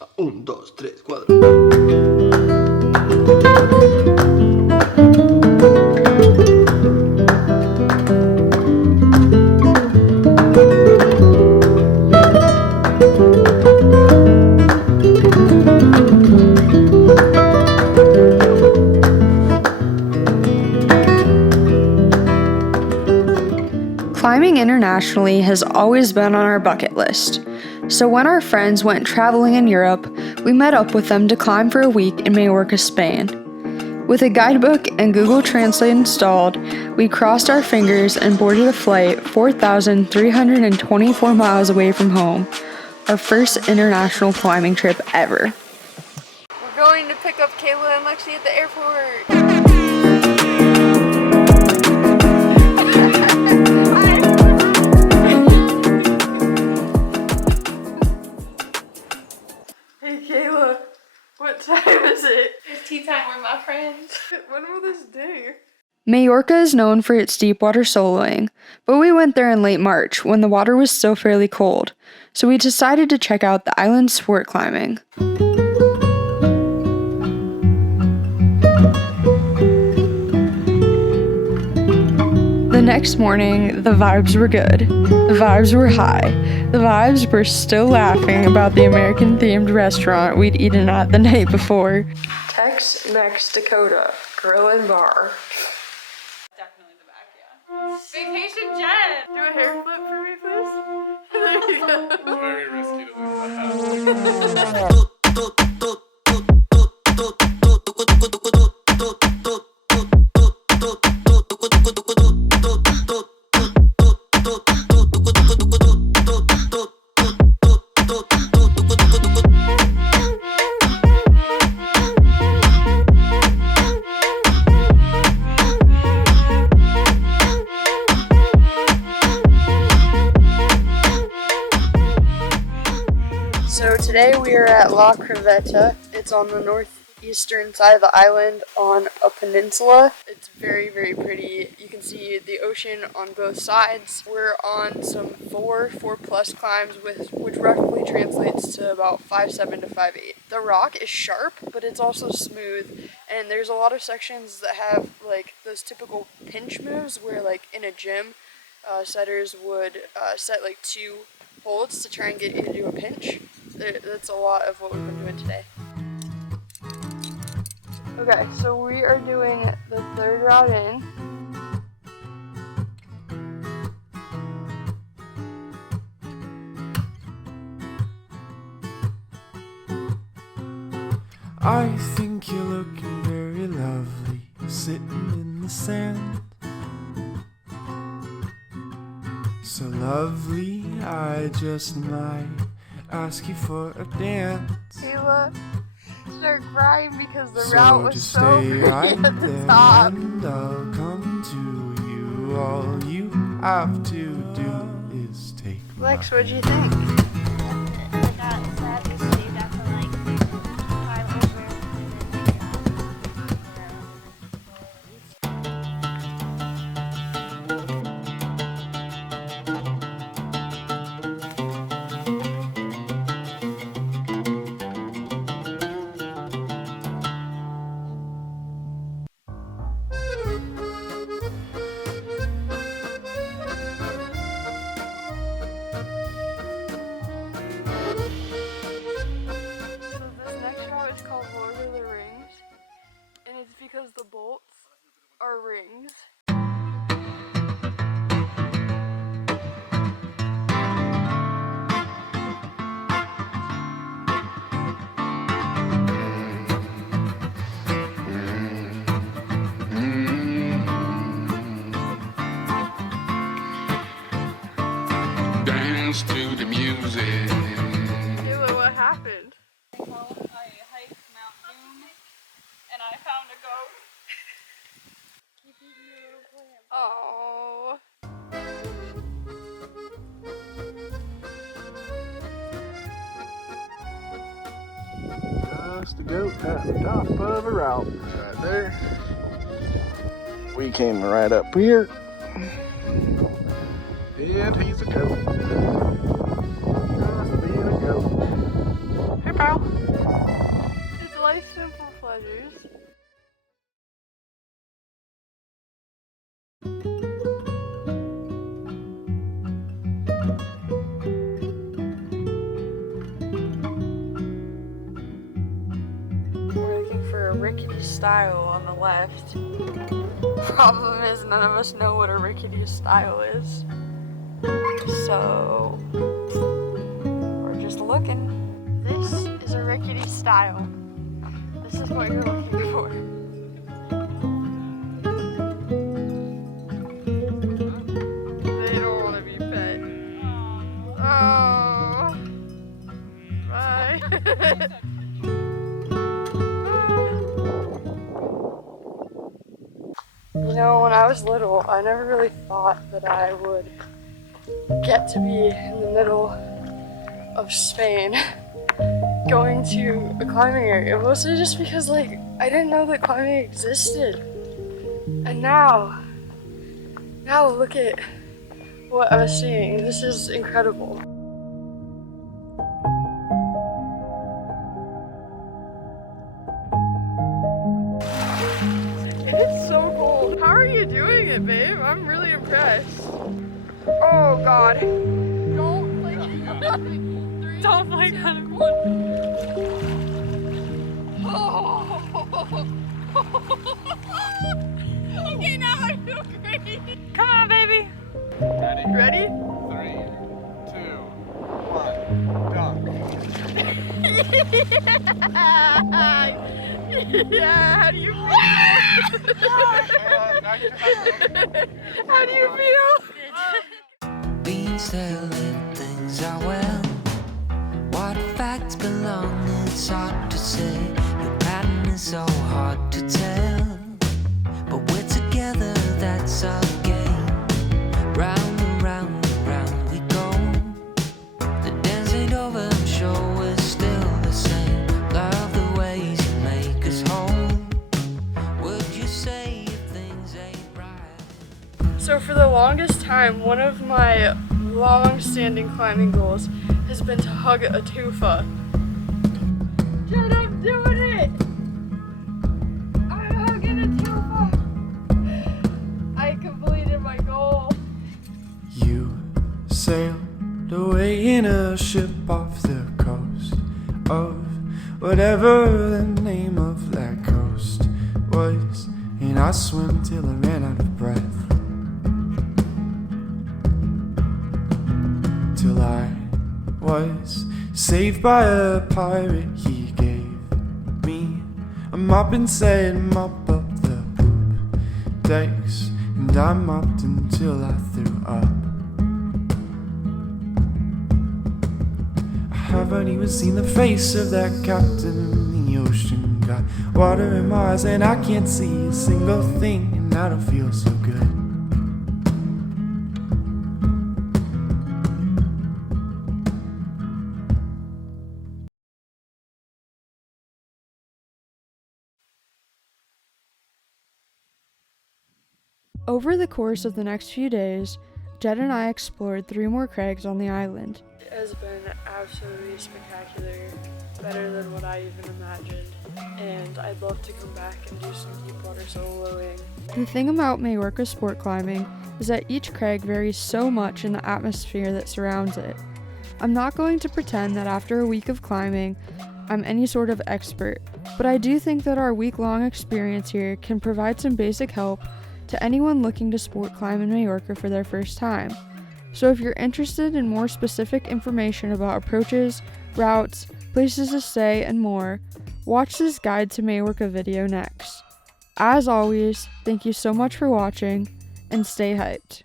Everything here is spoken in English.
Un, dos, tres, cuatro. Climbing internationally has always been on our bucket list. So when our friends went traveling in Europe, we met up with them to climb for a week in Mallorca, Spain. With a guidebook and Google Translate installed, we crossed our fingers and boarded a flight 4,324 miles away from home, our first international climbing trip ever. We're going to pick up Kayla and Lexi at the airport. Hey Kayla, what time is it? It's tea time with my friends. When will this do? Mallorca is known for its deep water soloing, but we went there in late March when the water was still fairly cold, so we decided to check out the island's sport climbing. The next morning, the vibes were good. The vibes were high. The vibes were still laughing about the American-themed restaurant we'd eaten at the night before. Tex-Mex Dakota Grill and Bar. Definitely the back, yeah. Vacation jet! Do a hair flip for me, please. There you go. It's very risky to leave that house. So today we are at La Creveta. It's on the northeastern side of the island on a peninsula. It's very, very pretty. You can see the ocean on both sides. We're on some 4+ climbs, which roughly translates to about 5'7" to 5'8". The rock is sharp, but it's also smooth, and there's a lot of sections that have like those typical pinch moves where like in a gym, setters would set like 2 holds to try and get you to do a pinch. That's a lot of what we've been doing today. Okay, so we are doing the 3rd route in. I think you're looking very lovely, sitting in the sand. So lovely, I just might ask you for a dance. Kayla started crying because the So route was just so stay pretty right at the there top. and I'll come to you. All you have to do is take Lex, my what'd you think? It's because the bolts are rings. Dance to the music. Kayla, what happened? I hiked Mount Doom and I found a goat. Oh. Just a goat at the top of a route right there. We came right up here. And he's a goat. Just being a goat. Hey, pal. Rogers. We're looking for a rickety style on the left. Problem is, none of us know what a rickety style is. So, we're just looking. This is a rickety style. This is what you're looking for. They don't want to be pet. Oh. Bye. You know, when I was little, I never really thought that I would get to be in the middle of Spain going to a climbing area, mostly just because, like, I didn't know that climbing existed. And now look at what I was seeing. This is incredible. It's so cold. How are you doing it, babe? I'm really impressed. Oh God. Don't like Don't like that one. Oh. Okay, now I feel great. Come on, baby. Ready? Ready? 3, 2, 1, go. Yeah, how do you feel? How do you feel? Being still if things are well. What facts belong, it's hard to say. Your pattern is so hard to tell. But we're together, that's our game. Round and round and round we go. The dance ain't over, I'm sure we're still the same. Love the ways you make us whole. Would you say if things ain't right? So for the longest time, one of my long-standing climbing goals has been to hug a tufa. Jen, I'm doing it! I'm hugging a tufa! I completed my goal. You sailed away in a ship off the coast of whatever the name of that coast was, and I swam till I ran out of breath. Till I was saved by a pirate. He gave me a mop and said, mop up the poop decks, and I mopped until I threw up. I haven't even seen the face of that captain in the ocean. Got water in my eyes and I can't see a single thing, and I don't feel so good. Over the course of the next few days, Jed and I explored 3 more crags on the island. It has been absolutely spectacular, better than what I even imagined, and I'd love to come back and do some deep water soloing. The thing about Mallorca sport climbing is that each crag varies so much in the atmosphere that surrounds it. I'm not going to pretend that after a week of climbing, I'm any sort of expert, but I do think that our week-long experience here can provide some basic help to anyone looking to sport climb in Mallorca for their first time. So if you're interested in more specific information about approaches, routes, places to stay, and more, watch this Guide to Mallorca video next. As always, thank you so much for watching, and stay hyped.